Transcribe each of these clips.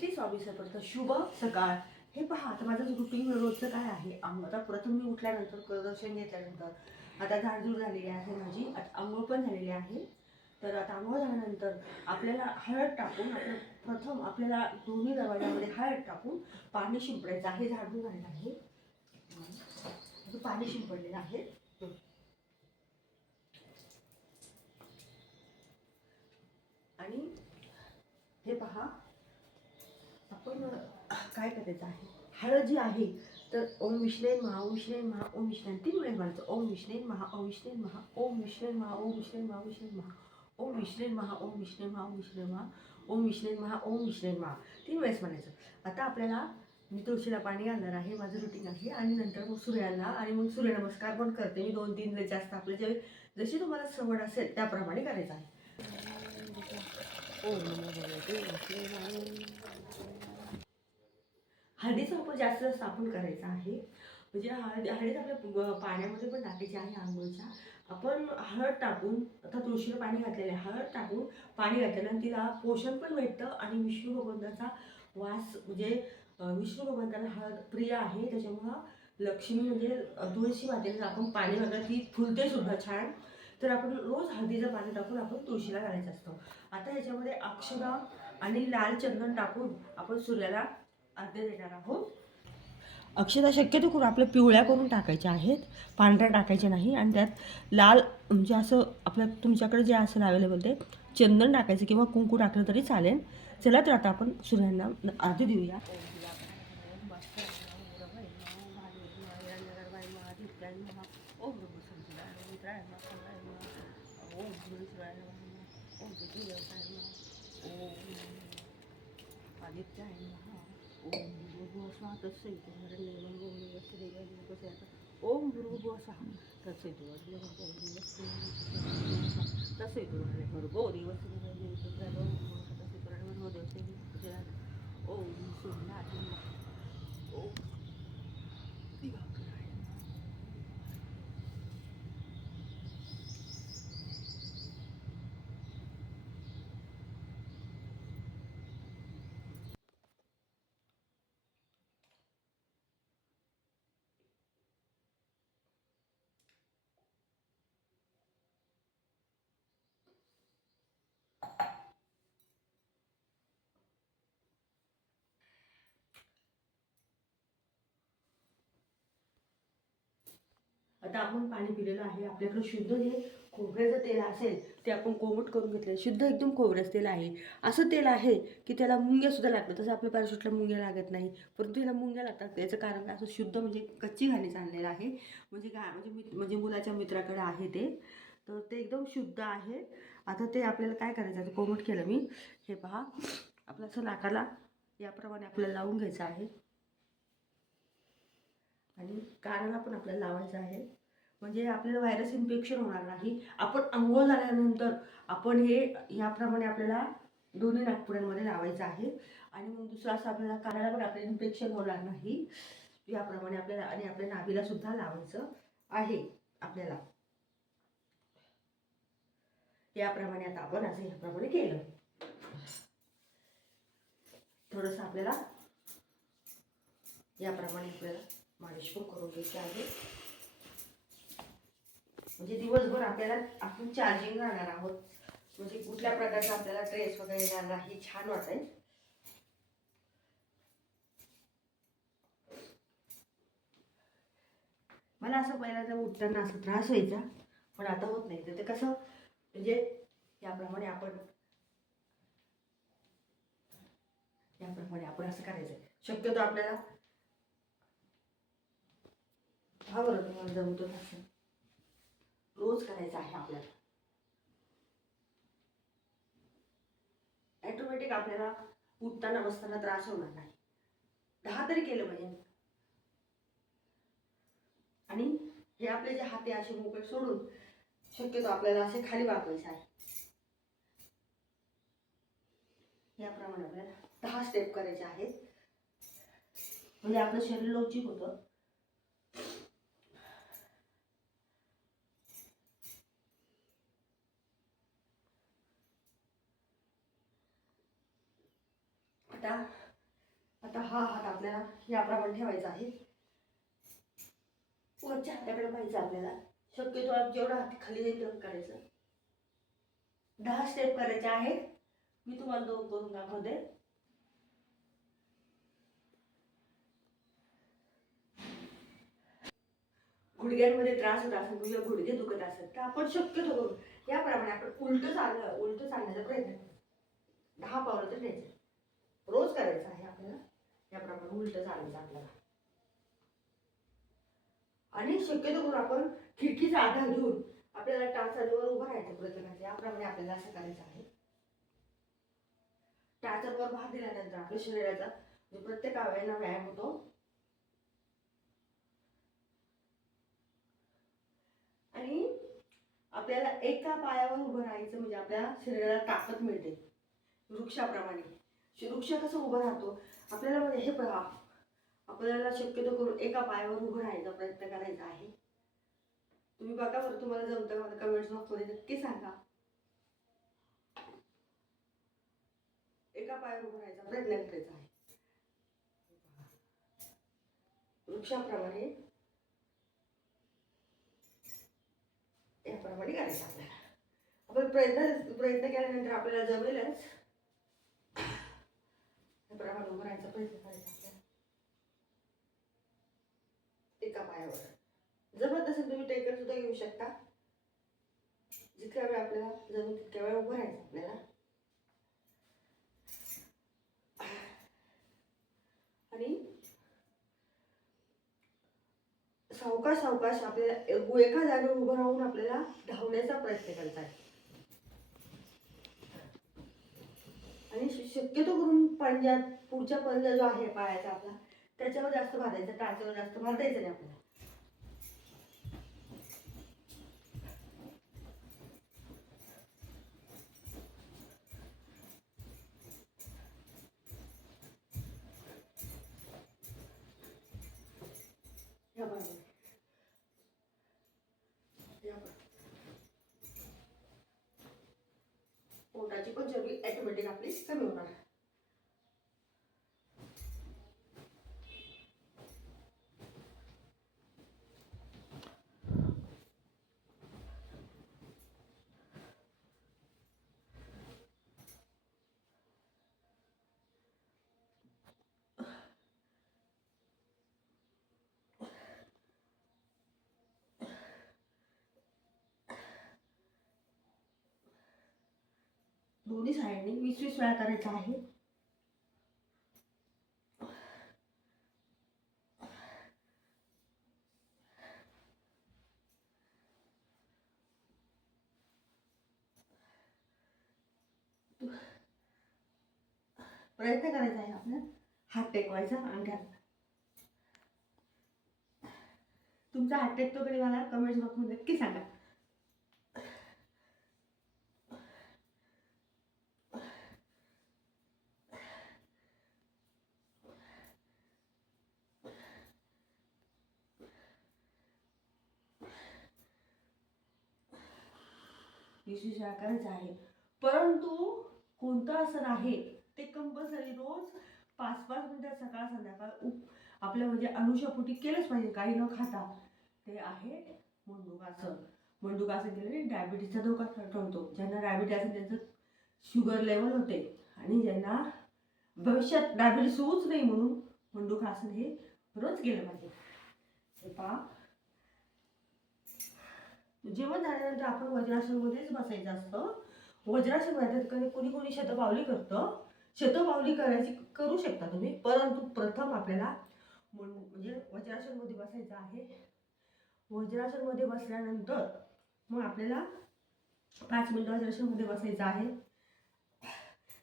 श्री स्वामी समर्थ. शुभ सकाळ. हे पहा, आता माझं रुटीन रोजचं काय आहे. आता प्रथम मी उठल्यानंतर प्रदर्शन घेतल्यानंतर आता झाडझूड झालेली आहे माझी. आता आंघोळ पण झालेली आहे. तर आता आंघोळ झाल्यानंतर आपल्याला हळद टाकून प्रथम आपल्याला दोन्ही दरवाजामध्ये हळद टाकून पाणी शिंपडायचं आहे. झाडझूड झालेलं आहे, पाणी शिंपडलेलं आहे. आणि हे पहा, आपण काय करायचं आहे. हळद जी आहे तर ओम विष्णे महा, ओम विष्णे महा, ओम विष्णे 3 वेळेस म्हणायचं. ओम विष्णे महा, ओम विष्णे महा, ओम विष्णे महा, ओम विष्णे महा, विष्णे महा, ओम विष्णे महा, ओम विष्णे महा, ओम विष्णे महा, ओम विष्णे महा, ओम विष्णे महा 3 वेळेस म्हणायचं. आता आपल्याला मी तुळशीला पाणी घालणार आहे, माझं रुटीन आहे. आणि नंतर मग सूर्याला आणि मग सूर्यनमस्कार पण करते मी 2-3 जास्त आपले जे जशी तुम्हाला सवड असेल त्याप्रमाणे करायचं आहे. ओम नमो भगवते. हळदीचा वापर जास्त जास्त आपण करायचा आहे. म्हणजे हळद आपल्या पाण्यामध्ये पण टाकायची आहे आंघोळीच्या. आपण हळद टाकून, आता तुळशीला पाणी घातलेलं आहे, हळद टाकून पाणी घातल्यानं तिला पोषण पण भेटतं. आणि विष्णू भगवंताचा वास म्हणजे विष्णू भगवंताला हळद प्रिय आहे. त्याच्यामुळं लक्ष्मी म्हणजे तुळशी मातेला आपण पाणी घातलं ती फुलते सुद्धा छान. तर आपण रोज हळदीचं पाणी टाकून आपण तुळशीला घालायचं असतं. आता ह्याच्यामध्ये अक्षरा आणि लाल चंदन टाकून आपण सूर्याला अर्ध्या देणार आहोत. अक्षता शक्यतो करून आपल्या पिवळ्या करून टाकायच्या आहेत, पांढऱ्या टाकायच्या नाही. आणि त्यात लाल म्हणजे असं आपल्या तुमच्याकडे जे असेल अवेलेबल ते चंदन टाकायचं किंवा कुंकू टाकलं तरी चालेल. चला तर आता आपण सूर्यांना आधी देऊया. आदित्याय नमः. ओम भूर्भुवस्वः तत्सवितुर्वरेण्यं ओम भूर्भुवस्वः तत्सवितुर्वरेण्यं ओम सूर्याय नमः. ओम दिवाकराय नमः. आता आपण पाणी पिलेलं आहे. आपल्याकडे शुद्ध जे खोबऱ्याचं तेल असेल ते आपण कोमट करून घेतलं. शुद्ध एकदम खोबऱ्याचं तेल आहे. असं तेल आहे की त्याला मुंग्या सुद्धा लागतात. तसं आपल्या पॅराशूटला मुंग्या लागत नाही, परंतु त्याला मुंग्या लागतात. त्याचं कारण असं शुद्ध म्हणजे कच्ची घाणीचं आणलेलं आहे. म्हणजे मुलाच्या मित्राकडे आहे ते. तर ते एकदम शुद्ध आहे. आता ते आपल्याला काय करायचं आहे, कोमट केलं मी. हे पहा, आपलं असं नाकाला याप्रमाणे आपल्याला लावून घ्यायचं आहे. आणि कानाला पण आपल्याला लावायचं आहे. म्हणजे आपल्याला व्हायरस इन्फेक्शन होणार नाही. आपण अंघोळ झाल्यानंतर आपण हे याप्रमाणे आपल्याला दोन्ही नागपुड्यांमध्ये लावायचं आहे. आणि मग दुसरं असं आपल्याला कानाला पण आपल्याला इन्फेक्शन होणार नाही याप्रमाणे आपल्याला. आणि आपल्या नाभीला सुद्धा लावायचं आहे आपल्याला. याप्रमाणे आता आपण असं याप्रमाणे केलं. थोडंसं आपल्याला याप्रमाणे आपल्याला मालिश पण करून घ्यायची आहे. म्हणजे दिवसभर आपल्याला आपण चार्जिंग राहणार आहोत. म्हणजे कुठल्या प्रकारचा आपल्याला ट्रेस वगैरे येणार नाही. छान वाटेल. मला असं पहिल्यांदा उठताना असं त्रास व्हायचा, पण आता होत नाही. तर ते कसं म्हणजे याप्रमाणे आपण असं करायचं. शक्यतो आपल्याला हा बरं तुम्हाला जमतो असं रोज करायचं आहे आपल्याला. ऑटोमॅटिक आपल्याला उठताना बसताना त्रास होणार नाही. 10 तरी केलं पाहिजे. आणि हे आपले जे हात आहे असे मोकळे सोडून शक्यतो आपल्याला असे खाली वाकवायचे आहे. याप्रमाणे आपल्याला 10 स्टेप करायचे आहेत. म्हणजे आपलं शरीर लवचिक होतं. आता हा हात आपल्याला याप्रमाणे ठेवायचा आहे, वरच्या हाताकडे पाहिजे आपल्याला. शक्यतो जेवढा हात खाली जाईल तेवढं करायचं. 10 स्टेप करायचे आहेत. मी तुम्हाला 2 करून दाखवते. गुडघ्यांमध्ये त्रास होत असेल किंवा गुडघे दुखत असेल तर आपण शक्यतो करून याप्रमाणे आपण उलट चालण्याचा प्रयत्न करू. 10 पावलं तर द्यायचे. रोज करायचं आहे आपल्याला. याप्रमाणे उलट चालायचं आपल्याला. आणि शक्यतो करून आपण खिडकीचा आधार घेऊन आपल्याला टाचांवर उभं राहायचं प्रयत्न करायचा. याप्रमाणे आपल्याला असं करायचं आहे. टाचांवर भार दिल्यानंतर आपल्या शरीराचा प्रत्येक अवयवांना व्यायाम होतो. आणि आपल्याला एका पायावर उभं राहायचं म्हणजे आपल्या शरीराला ताकद मिळते. वृक्षाप्रमाणे वृक्ष कसं उभं राहतो आपल्याला, म्हणजे हे पहा, आपल्याला शक्यतो करून एका पायावर उभं राहायचा प्रयत्न करायचा आहे. तुम्ही बघा बरं, तुम्हाला जमतं मला कमेंट्स बॉक्समध्ये नक्की सांगा. एका पायावर उभं राहायचा प्रयत्न करायचा आहे. वृक्षाप्रमाणे याप्रमाणे करायचं आपल्याला. आपण प्रयत्न केल्यानंतर आपल्याला जमेलच. याप्रमाणे उभं राहायचा प्रयत्न करायचा आपल्याला एका पायावर. जमत असेल तुम्ही टेकर सुद्धा घेऊ शकता. जितक्या वेळ आपल्याला जमेल तितक्या वेळ उभं राहायचं आपल्याला. आणि सावकाश सावकाश आपल्याला एका जागेवर उभं राहून आपल्याला धावण्याचा प्रयत्न करायचा आहे. आणि शक्यतो करून पुढच्या पंजा जो आहे पायाचा आपला त्याच्यावर जास्त भारायचं, टाचावर जास्त भार द्यायचं नाही आपल्याला. पोटाची पण चरबी ऑटोमॅटिक आपली कमी होणार. दोन्ही साईडने 20-20 वेळा करायचं आहे. प्रयत्न करायचा आहे आपल्याला. हात टेकवायचा अंगात. तुमचा हात टेकतो कधी मला कमेंट्स बॉक्समध्ये नक्की सांगा. विशेष करायचं आहे. परंतु कोणतं आसन आहे ते कंपल्सरी रोज 5-5 मिनिटं सकाळ संध्याकाळ आपल्या म्हणजे अनुशापोटी केलंच पाहिजे, काही न खाता. ते आहे मंडूकासन. मंडूकासन केल्याने डायबिटीसचा धोका टळतो. ज्यांना डायबिटीस असेल त्यांचं शुगर लेवल होते आणि ज्यांना भविष्यात डायबिटीस होऊच नाही म्हणून मंडूकासन हे रोज केलं पाहिजे. हे पहा, जेवण झाल्यानंतर आपण वज्रासनमध्येच बसायचं असतं. वज्रासन मध्ये कोणी शतपावली करतं. शतपावली करू शकता तुम्ही, परंतु प्रथम आपल्याला म्हणजे वज्रासन मध्ये बसायचं आहे. वज्रासन मध्ये बसल्यानंतर मग आपल्याला 5 मिनिटं वज्रासन मध्ये बसायचं आहे.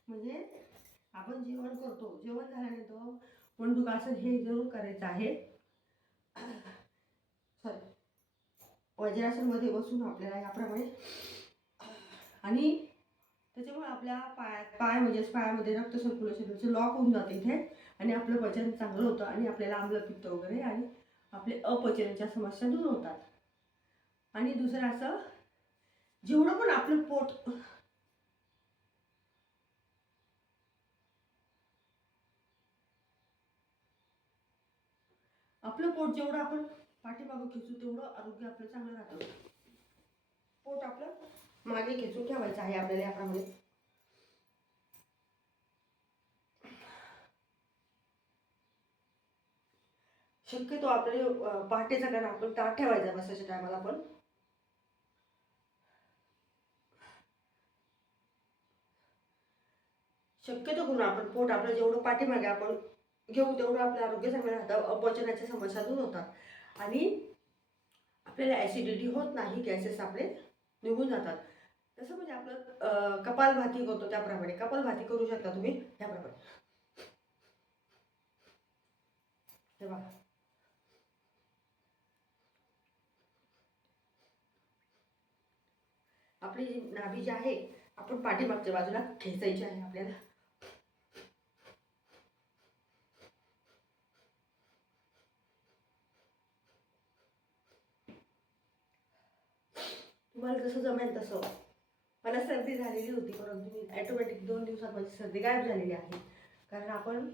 म्हणजे आपण जेवण करतो, जेवण झाल्यानंतर मंडूकासन हे जरूर करायचं आहे. वज्रासन मध्ये बसून आपल्याला याप्रमाणे, आणि त्याच्यामुळे आपल्या पायामध्ये रक्त सर्क्युलेशन लॉक होऊन जाते इथे आणि आपलं पचन चांगलं होतं आणि आपल्याला आम्लपित्त वगैरे आणि आपले अपचनाच्या समस्या दूर होतात. आणि दुसरं असं, जेवढं पण आपलं पोट आपलं पोट जेवढं आपण पाठीमागं खेचू तेवढं आरोग्य आपलं चांगलं राहतं. पोट आपलं मागे खेचून ठेवायचं आहे आपल्याला याप्रमाणे. शक्यतो आपले पहाटेचा कारण आपण ताट ठेवायचा बसायच्या टायमाला पण. शक्यतो करून आपण पोट आपलं जेवढं पाठीमागे आपण घेऊ तेवढं आपलं आरोग्य चांगलं राहतं. अपचनाच्या समस्या दूर होतात आणि आपल्याला ॲसिडिटी होत नाही, गॅसेस आपले निघून जातात. तसं म्हणजे आपलं कपालभाती होतो त्याप्रमाणे कपालभाती करू शकता तुम्ही त्याप्रमाणे. हे बघा, आपली जी नाभी जी आहे आपण पाठीमागच्या बाजूला खेचायची आहे आपल्याला. तुम्हाला जसं जमेल तसं. मला सर्दी झालेली होती परंतु मी ॲटोमॅटिक 2 दिवसात माझी सर्दी गायब झालेली आहे. कारण आपण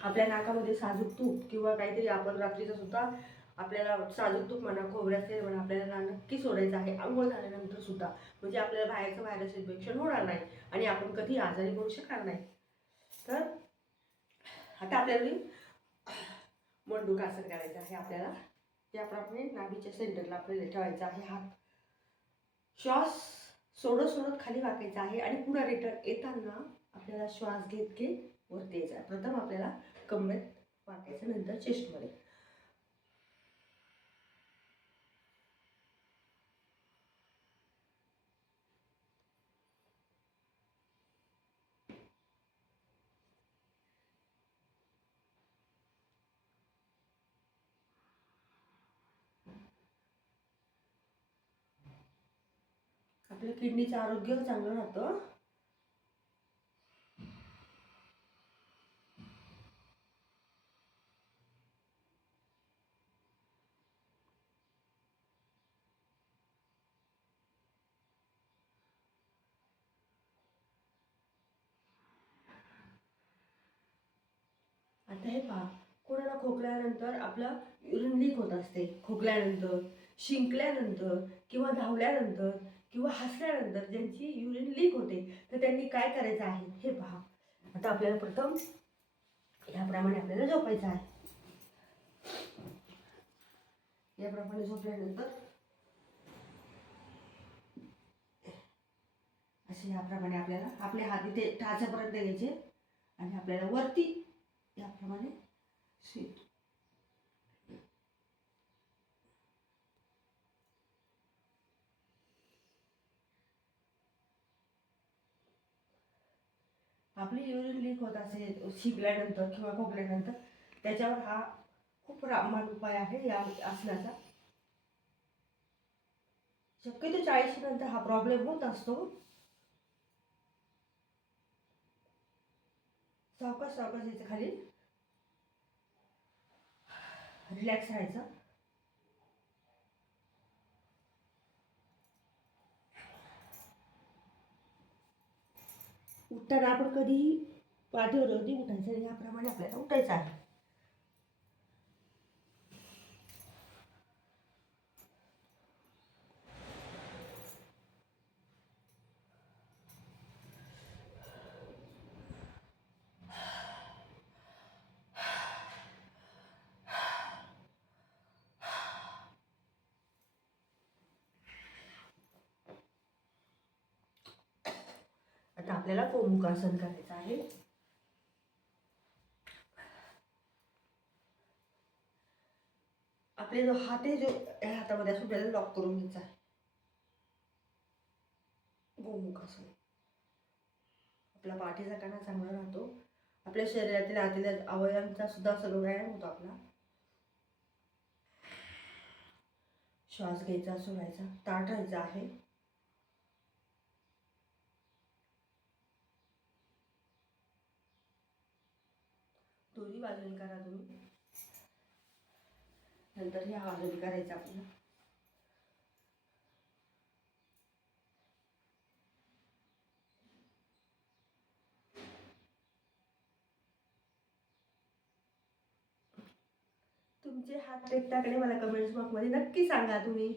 आपल्या नाकामध्ये साजूक तूप किंवा काहीतरी आपण रात्रीचं सुद्धा आपल्याला साजूक तूप म्हणा, खोबऱ्याचं तेल म्हणा, आपल्याला नक्की सोडायचं आहे आंघोळ झाल्यानंतर सुद्धा. म्हणजे आपल्याला बाहेरचं व्हायरस इन्फेक्शन होणार नाही आणि आपण कधी आजारी पडू शकणार नाही. तर आता आपल्याला मंडूकासन करायचं आहे आपल्याला. त्याप्रमाणे नाभीच्या सेंटरला आपल्याला ठेवायचा आहे हात. श्वास सोडत सोडत खाली वाकायचा आहे आणि पुन्हा रिटर्न येताना आपल्याला श्वास घेत घेत वरती यायचा आहे. प्रथम आपल्याला कमरेत वाकायचं, नंतर चेस्टमध्ये. आपल्या किडनीचं आरोग्य चांगलं राहतं. आता हे पहा, कोणाला खोकल्यानंतर आपलं युरिन लीक होत असते. खोकल्यानंतर, शिंकल्यानंतर किंवा धावल्यानंतर किंवा हसल्यानंतर ज्यांची युरिन लीक होते तर त्यांनी काय करायचं आहे हे पहा. आता आपल्याला प्रथम याप्रमाणे आपल्याला झोपायचं आहे. याप्रमाणे झोपल्यानंतर असे याप्रमाणे आपल्याला आपले हात इथे टाचापर्यंत घ्यायचे आणि आपल्याला वरती याप्रमाणे शीट. आपली युरिन लीक होत असेल शिंकल्यानंतर किंवा खोकल्यानंतर त्याच्यावर हा खूप रामबाण उपाय आहे या आसनाचा. शक्यतो 40 नंतर हा प्रॉब्लेम होत असतो. सावकाश सावकाश यायचं खाली, रिलॅक्स राहायचं. उठताना आपण कधीही पाठीवरती उठायचं आणि याप्रमाणे आपल्याला उठायचं आहे. आता आपल्याला गोमुखासन करायचं आहे. आपले जो हात आहे जो या हातामध्ये असं आपल्याला लॉक करून घ्यायचा आहे. गोमुखासन आपला पाठीचा कणा चांगला राहतो. आपल्या शरीरातील आतील अवयवांचा सुद्धा सगळं व्यायाम होतो आपला. श्वास घ्यायचा, सोडायचा, ताठ राहायचं आहे. दोन्ही बाजूने करा तुम्ही. नंतर ह्या बाजूने करायचं आपल्याला. तुमचे हात टेकता का मला कमेंट्स बॉक्समध्ये नक्की सांगा तुम्ही.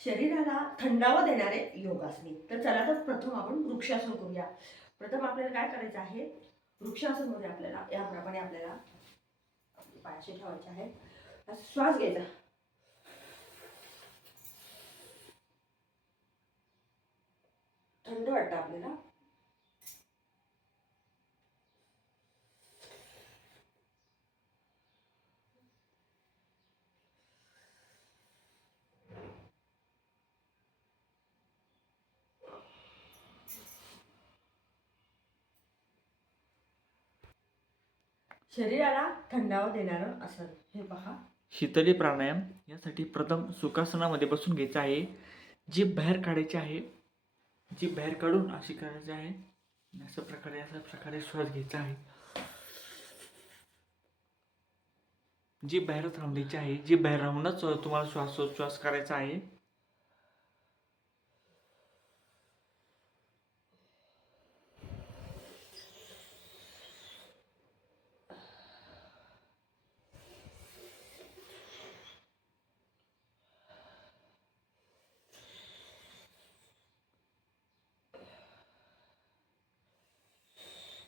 शरीराला थंडावा देणारे योगासने. तर चला तर प्रथम आपण वृक्षासन करूया. प्रथम आपल्याला काय करायचं आहे, वृक्षासन मध्ये आपल्याला याप्रमाणे आपल्याला पायाशी ठेवायचे आहे. श्वास घ्यायचा, थंड वाटतं आपल्याला. शरीराला थंडावा देणारं असं हे पहा. शीतली प्राणायाम यासाठी प्रथम सुखासनामध्ये बसून घ्यायचं आहे. जीभ बाहेर काढायची आहे. जीभ बाहेर काढून अशी करायची आहे. अशा प्रकारे श्वास घ्यायचा आहे. जीभ बाहेरच राहून द्यायची आहे. जीभ बाहेर राहूनच तुम्हाला श्वास करायचा आहे.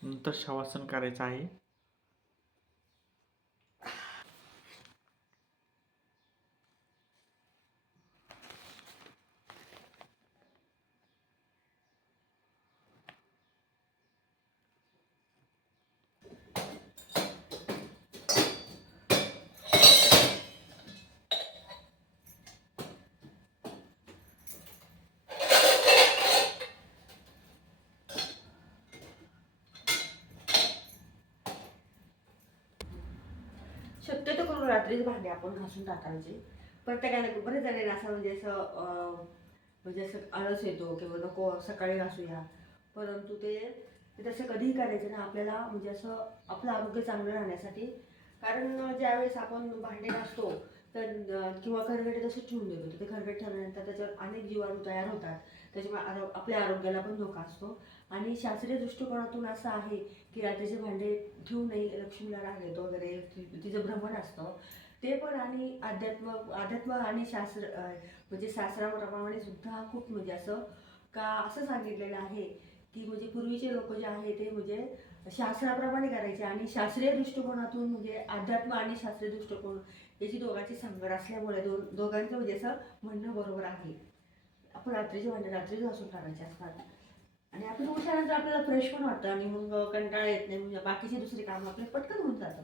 नंतर शवासन करायचं आहे. शक्यतो करून रात्रीच भांडे आपण घासून टाकायचे. प्रत्येकाने बरेच जणांना असं म्हणजे असं आळस येतो किंवा नको सकाळी घासूया, परंतु ते तसं कधीही करायचं ना आपल्याला, म्हणजे असं आपलं आरोग्य चांगलं राहण्यासाठी. कारण ज्यावेळेस आपण भांडे घासतो तर किंवा खरगटे तसंच ठेवून देतो, ते खरगट ठेवल्यानंतर त्याच्यावर अनेक जीवाणू तयार होतात. त्याच्यामुळे आपल्या आरोग्याला पण धोका असतो. आणि शास्त्रीय दृष्टिकोनातून असं आहे की रात्रीचे भांडे ठेवू नये, लक्ष्मीला राग येतो वगैरे, तिचं भ्रमण असतं ते पण. आणि अध्यात्म आणि शास्त्र म्हणजे शास्त्राप्रमाणे सुद्धा खूप म्हणजे असं सांगितलेलं आहे की म्हणजे पूर्वीचे लोक जे आहे ते म्हणजे शास्त्राप्रमाणे करायचे. आणि शास्त्रीय दृष्टिकोनातून म्हणजे अध्यात्म आणि शास्त्रीय दृष्टिकोन याची दोघांची संगड असल्यामुळे दोघांचं म्हणजे असं म्हणणं बरोबर आहे. आपण रात्रीचे भांडे रात्रीच घासून टाकायचे असतात. आणि आपण उठल्यानंतर आपल्याला फ्रेश पण वाटतं आणि मग कंटाळा येत नाही, म्हणजे बाकीचे दुसरे काम आपले पटकन होऊन जातं.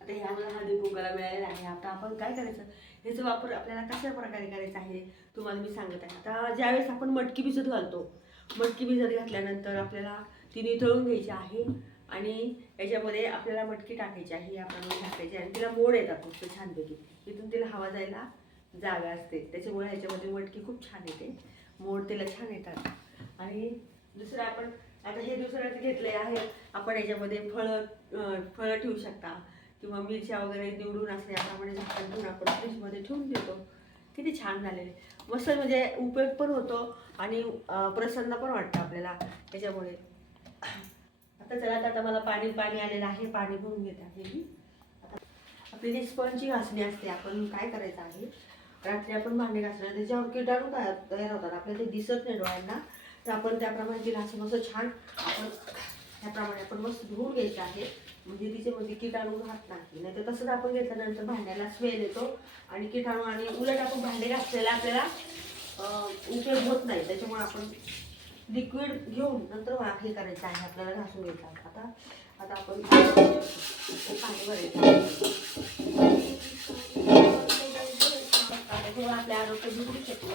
आता हे आम्हाला हळदी कुंकवाला मिळालेला आहे. आता आपण काय करायचं, ह्याचा वापर आपल्याला कशा प्रकारे करायचा आहे तुम्हाला मी सांगत आहे. आता ज्यावेळेस आपण मटकी भिजत घालतो, मटकी भिजत घातल्यानंतर आपल्याला ती निथळून घ्यायची आहे. आणि याच्यामध्ये आपल्याला मटकी टाकायची आहे, याप्रमाणे टाकायची. आणि तिला मोड येतात खूप छानपैकी, इथून तिला हवा जायला जागा असते, त्याच्यामुळे ह्याच्यामध्ये मटकी खूप छान येते, मोड तिला छान येतात. आणि दुसरं आपण आता हे दुसरं घेतले आहे, आपण याच्यामध्ये फळं ठेवू शकता किंवा मिरच्या वगैरे निवडून असले याप्रमाणे झाकण ठेवून आपण फ्रीजमध्ये ठेवून देतो. किती छान झालेले, मस्त म्हणजे उपयोग पण होतो आणि प्रसन्न पण वाटतं आपल्याला त्याच्यामुळे. आता चला आता मला पाणी आलेलं आहे, पाणी भरून घेत आहे मी. आता आपली जी स्पंजची घासणी असते, आपण काय करायचं आहे, रात्री आपण भांडे घासणार त्याच्यावर किटाणू तयार होतात, आपल्याला ते दिसत नाही डोळ्यांना, तर आपण त्याप्रमाणे ती घासून मस्त छान आपण त्याप्रमाणे आपण मस्त धुवून घ्यायचं आहे. म्हणजे तिच्यामध्ये किटाणू राहत नाही, नाही तर तसंच आपण घेतल्यानंतर भांड्याला स्मेल येतो आणि किटाणू, आणि उलट आपण भांडे घासलेला आपल्याला उपयोग होत नाही. त्याच्यामुळे आपण लिक्विड घेऊन नंतर हे करायचं आहे, आपल्याला घासून घ्यायचं आहे. आता आपण पाणी भरायचं आपल्या आरोग्य बिघडू शकतं.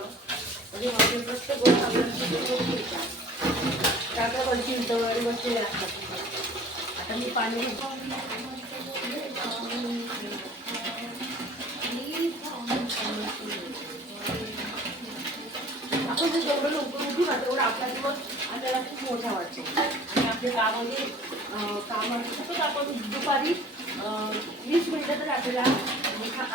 म्हणजे प्रत्येक गोष्ट आपल्याला त्याप्रमाणे चिंत वगैरे बसलेले असतात. आता मी पाणी आपण कसं जेवढं लवकर उठू ना तेवढं आपला दिवस आपल्याला खूप मोठा वाटतो. आणि आपल्या गावामध्ये काम असतं तर आपण दुपारी 20 मिनिटं तर आपल्याला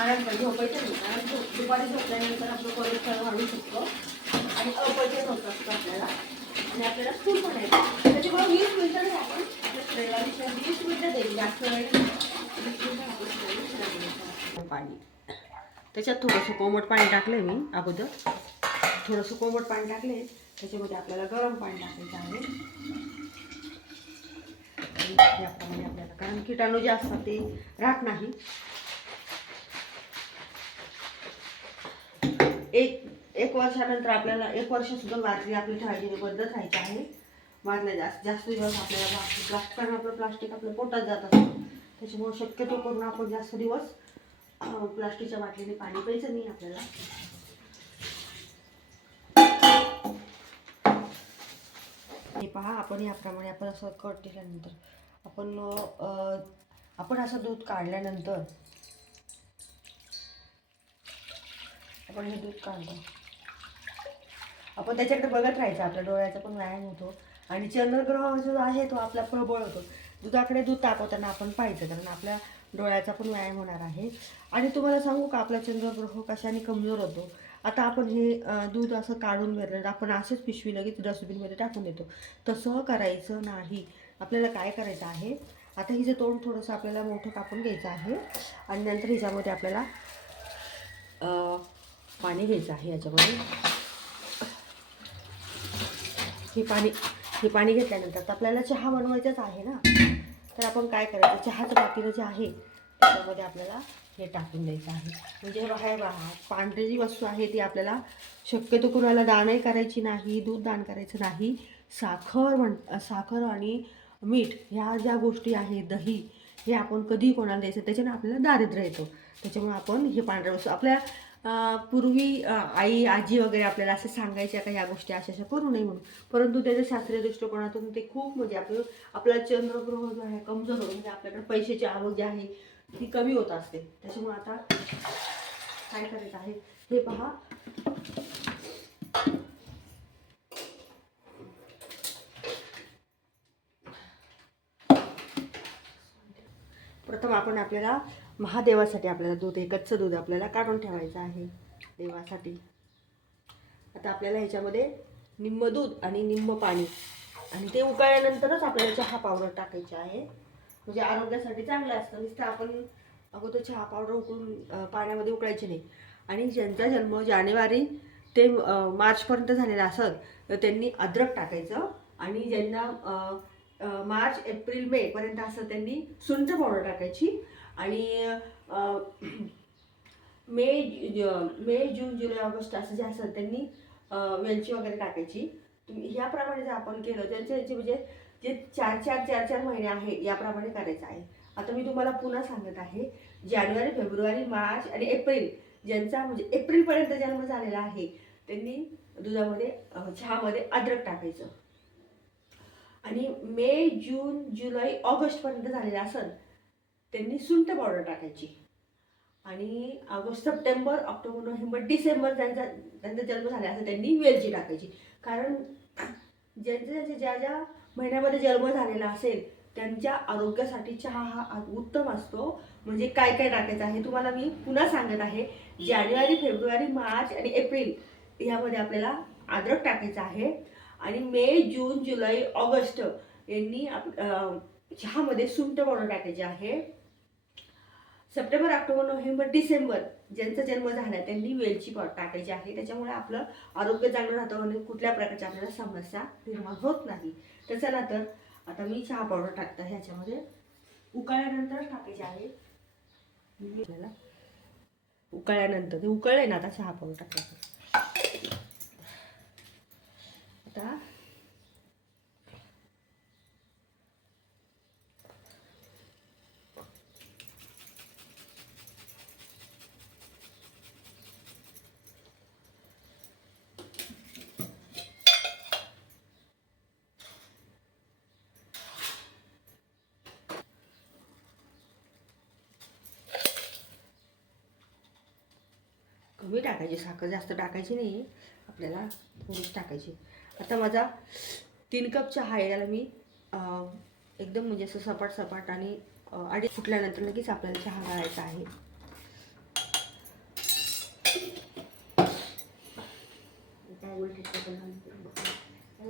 आराम पाहिजे, झोपायचं नाही. कारण दुपारी झोपल्यानंतर आपलं कोलेस्ट्रॉल वाढू शकतो आणि अपचन होत असतं आपल्याला आणि आपल्याला स्कूल पण येतं. त्याच्यामुळे 20 मिनिटं नाही आपण आपल्या शरीराला 20 मिनिटं द्यायची, जास्त वेळ नाही. 20 मिनिटं आपल्या शरीराला द्यायचं. पाणी त्याच्यात थोडंसं कोमट पाणी टाकलं मी अगोदर, थोडंसं कोमट पाणी टाकले. त्याच्यामध्ये आपल्याला गरम पाणी टाकायचं आहे याप्रमाणे आपल्याला, कारण किटाणू जे असतात ते राहत नाही. एक वर्षानंतर आपल्याला 1 वर्ष सुद्धा बाटली आपली ठेवायची नाही, बंदच राहायची आहे. बाटल्या जास्त दिवस आपल्याला प्लास्टिक, कारण आपलं प्लास्टिक आपल्या पोटात जात असतं. त्याच्यामुळे शक्यतो करून आपण जास्त दिवस प्लास्टिकच्या बाटलीने पाणी प्यायचं नाही आपल्याला. हे पहा, आपण याप्रमाणे आपण असं कट केल्यानंतर आपण असं दूध काढल्यानंतर आपण हे दूध काढतो, आपण त्याच्याकडे बघत राहायचं. आपल्या डोळ्याचा पण व्यायाम होतो आणि चंद्रग्रह जो आहे तो आपला प्रबळ होतो. दुधाकडे दूध तापवताना आपण पाहायचं, कारण आपल्या डोळ्याचा पण व्यायाम होणार आहे. आणि तुम्हाला सांगू का, आपला चंद्रग्रह कशाने कमजोर होतो. आता आपण हे दूध असं काढून घेतलं, आपण असेच पिशवी लगेच डस्टबिनमध्ये टाकून देतो. तसं करायचं नाही. आपल्याला काय करायचं आहे, आता हिचं तोंड थोडंसं आपल्याला मोठं कापून घ्यायचं आहे आणि नंतर हिच्यामध्ये आपल्याला पाणी घ्यायचं आहे. याच्यामध्ये हे पाणी घेतल्यानंतर आपल्याला चहा बनवायचाच आहे ना, तर आपण काय करायचं, चहाचं पातेलं जे आहे त्याच्यामध्ये आपल्याला हे टाकून द्यायचं आहे. म्हणजे बाहेर पांढरी जी वस्तू आहे ती आपल्याला शक्यतो कुणाला दानही करायची नाही, दूध दान करायचं नाही. साखर आणि मीठ ह्या ज्या गोष्टी आहेत, दही, हे आपण कधीही कोणाला द्यायचं, त्याच्याने आपल्याला दारिद्र्य येतो. त्याच्यामुळे आपण हे पांढऱ्या वस्तू आपल्या पूर्वी आई आजी वगैरे आपल्याला असं सांगायच्या का ह्या गोष्टी अशा अशा करू नये म्हणून, परंतु त्याच्या शास्त्रीय दृष्टिकोनातून ते खूप म्हणजे आपला चंद्रग्रह जो आहे कमजोर होतो, म्हणजे आपल्याकडे पैशाची आवक जी आहे ती कमी होत असते. त्याच्यामुळे आता काय करायचं आहे, हे पहा, प्रथम आपण आपल्याला महादेवासाठी आपल्याला दूध, कच्चं दूध आपल्याला काढून ठेवायचं आहे देवासाठी. आता आपल्याला ह्याच्यामध्ये निम्म दूध आणि निम्म पाणी, आणि ते उकळल्यानंतरच आपल्याला चहा पावडर टाकायची आहे. म्हणजे आरोग्यासाठी चांगलं असतं. नुसतं आपण अगोदर चहा पावडर उकळून पाण्यामध्ये उकळायची नाही. आणि ज्यांचा जन्म जानेवारी ते मार्चपर्यंत झालेला असेल तर त्यांनी अद्रक टाकायचं, आणि ज्यांना मार्च एप्रिल मे पर्यंत असं त्यांनी सुंठ पावडर टाकायची. आणि मे जून जुलै ऑगस्ट असं जे असेल त्यांनी वेलची वगैरे टाकायची. तुम्ही ह्याप्रमाणे जर आपण केलं त्यांचे म्हणजे जे चार महिने आहे याप्रमाणे करायचं आहे. आता मी तुम्हाला पुन्हा सांगत आहे, जानेवारी फेब्रुवारी मार्च आणि एप्रिल, ज्यांचा म्हणजे एप्रिलपर्यंत जन्म झालेला आहे त्यांनी दुधामध्ये चहामध्ये अद्रक टाकायचं. आणि मे जून जुलै ऑगस्टपर्यंत झालेला असेल त्यांनी सुंठ पावडर टाकायची. आणि August September October November December त्यांचा जन्म झाला असेल त्यांनी वेलची टाकायची. कारण ज्या ज्या महिन्यामध्ये जन्म झालेला असेल त्यांच्या आरोग्यासाठी चहा हा उत्तम असतो. म्हणजे काय काय टाकायचं आहे तुम्हाला मी पुन्हा सांगत आहे, जानेवारी फेब्रुवारी मार्च आणि एप्रिल ह्यामध्ये आपल्याला अद्रक टाकायचं आहे. आणि मे जून जुलै ऑगस्ट यांनी चहामध्ये सुंठ पावडर टाकायची आहे. सप्टेंबर ऑक्टोबर नोव्हेंबर डिसेंबर ज्यांचा जन्म झाला त्यांनी वेलची टाकायची आहे. त्याच्यामुळे आपलं आरोग्य चांगलं राहतं आणि कुठल्या प्रकारच्या आपल्याला समस्या निर्माण होत नाही. तर चला, तर आता मी चहा पावडर टाकते ह्याच्यामध्ये. उकळल्यानंतर टाकायची आहे आपल्याला. उकळल्यानंतर ते उकळले ना, आता चहा पावडर टाकायचं. आता कमी टाकायची साखर, जास्त टाकायची नाही. आपल्याला थोडीच टाकायची. आता माझा 3 कप चहा आहे, याला मी एकदम म्हणजे असं सपाट आणि फुटल्यानंतर लगेच आपल्याला चहा घालायचा आहे.